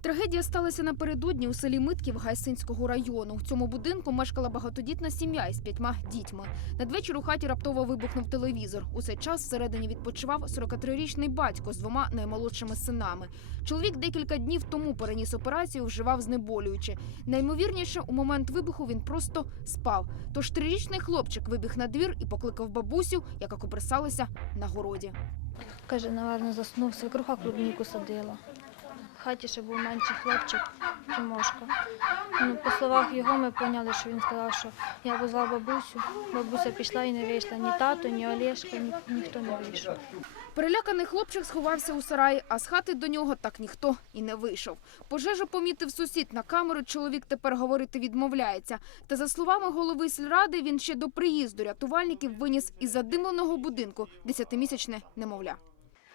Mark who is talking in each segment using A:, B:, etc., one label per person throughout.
A: Трагедія сталася напередодні у селі Митків Гайсинського району. В цьому будинку мешкала багатодітна сім'я із п'ятьма дітьми. Надвечір у хаті раптово вибухнув телевізор. У цей час всередині відпочивав 43-річний батько з двома наймолодшими синами. Чоловік декілька днів тому переніс операцію, вживав знеболюючи. Наймовірніше, у момент вибуху він просто спав. Тож трирічний хлопчик вибіг на двір і покликав бабусю, яка копресалася на городі.
B: Каже, напевно, заснув, свекруха клубніку садила. Хаті ще був менший хлопчик, Тимошка. Ну, по словах його ми поняли, що він сказав, що я позвав бабусю. Бабуся пішла і не вийшла. Ні тато, ні Олешка, ні, ніхто не вийшов.
A: Переляканий хлопчик сховався у сараї, а з хати до нього так ніхто і не вийшов. Пожежу помітив сусід на камеру. Чоловік тепер говорити відмовляється. Та за словами голови сільради, він ще до приїзду рятувальників виніс із задимленого будинку десятимісячне немовля.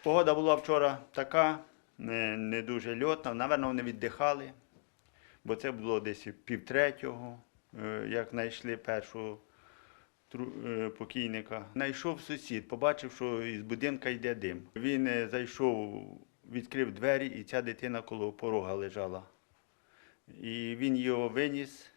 C: Погода була вчора така, не, не дуже льотна. Наверно, вони віддихали, бо це було десь півтретього, е, як знайшли першого е, покійника. Найшов сусід, побачив, що із будинка йде дим. Він е, зайшов, відкрив двері, і ця дитина коло порога лежала. І він його виніс.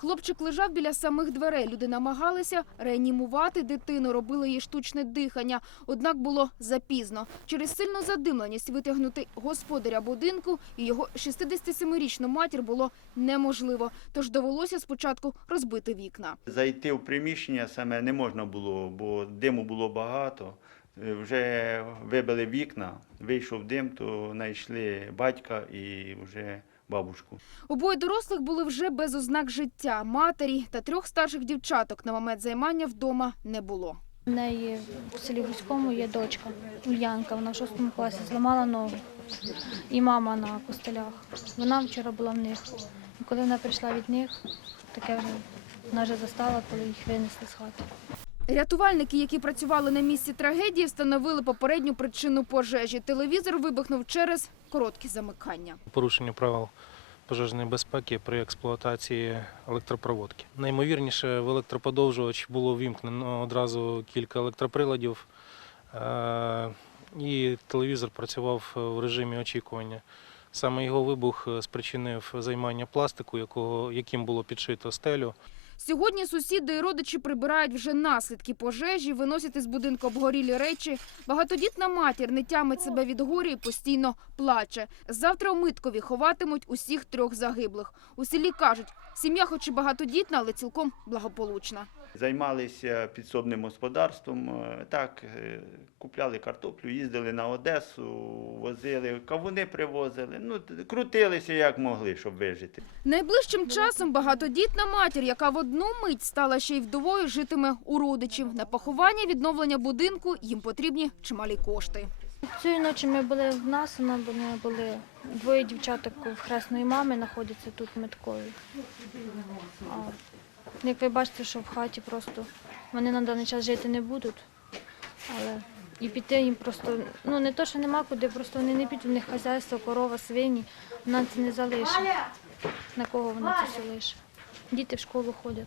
A: Хлопчик лежав біля самих дверей. Люди намагалися реанімувати дитину, робили їй штучне дихання. Однак було запізно. Через сильну задимленість витягнути господаря будинку і його 67-річну матір було неможливо. Тож довелося спочатку розбити вікна.
C: Зайти в приміщення саме не можна було, бо диму було багато. Е, Вже вибили вікна, вийшов дим, то знайшли батька і вже бабушку.
A: Обоє дорослих були вже без ознак життя. Матері та трьох старших дівчаток на момент займання вдома не було.
B: У неї в селі Гуському є дочка Ульянка, вона в шостому класі зламала ногу. І мама на костелях. Вона вчора була в них. І коли вона прийшла від них, таке вже вона вже застала, коли їх винесли з хати.
A: Рятувальники, які працювали на місці трагедії, встановили попередню причину пожежі. Телевізор вибухнув через короткі замикання.
D: порушення правил пожежної безпеки при експлуатації електропроводки. Наймовірніше, в електроподовжувач було вімкнено одразу кілька електроприладів, е, і телевізор працював в режимі очікування. Саме його вибух спричинив займання пластику, якого, яким було підшито стелю.
A: Сьогодні сусіди і родичі прибирають вже наслідки пожежі, виносять із будинку обгорілі речі. Багатодітна матір не тямить себе від горя і постійно плаче. Завтра у Миткові ховатимуть усіх трьох загиблих. У селі кажуть, сім'я хоч і багатодітна, але цілком благополучна.
C: Займалися підсобним господарством, е, так, е, купляли картоплю, їздили на Одесу, возили, кавуни привозили, ну, крутилися як могли, щоб вижити.
A: Найближчим часом багатодітна матір, яка в одну мить стала ще й вдовою, житиме у родичів. На поховання відновлення будинку їм потрібні чималі кошти.
B: Цієї ночі ми були в нас, ми були двоє дівчаток в хресної мами знаходяться тут. А, як ви бачите, що в хаті просто вони на даний час жити не будуть. Але і піти їм просто, ну не то, що нема куди, просто вони не підуть, у них хазяйство, корова, свині, вона це не залишить. На кого вона це лише? Діти в школу ходять.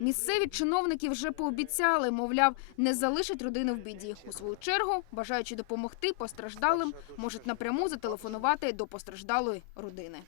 A: Місцеві чиновники вже пообіцяли, мовляв, не залишать родини в біді. У свою чергу, бажаючи допомогти постраждалим, можуть напряму зателефонувати до постраждалої родини.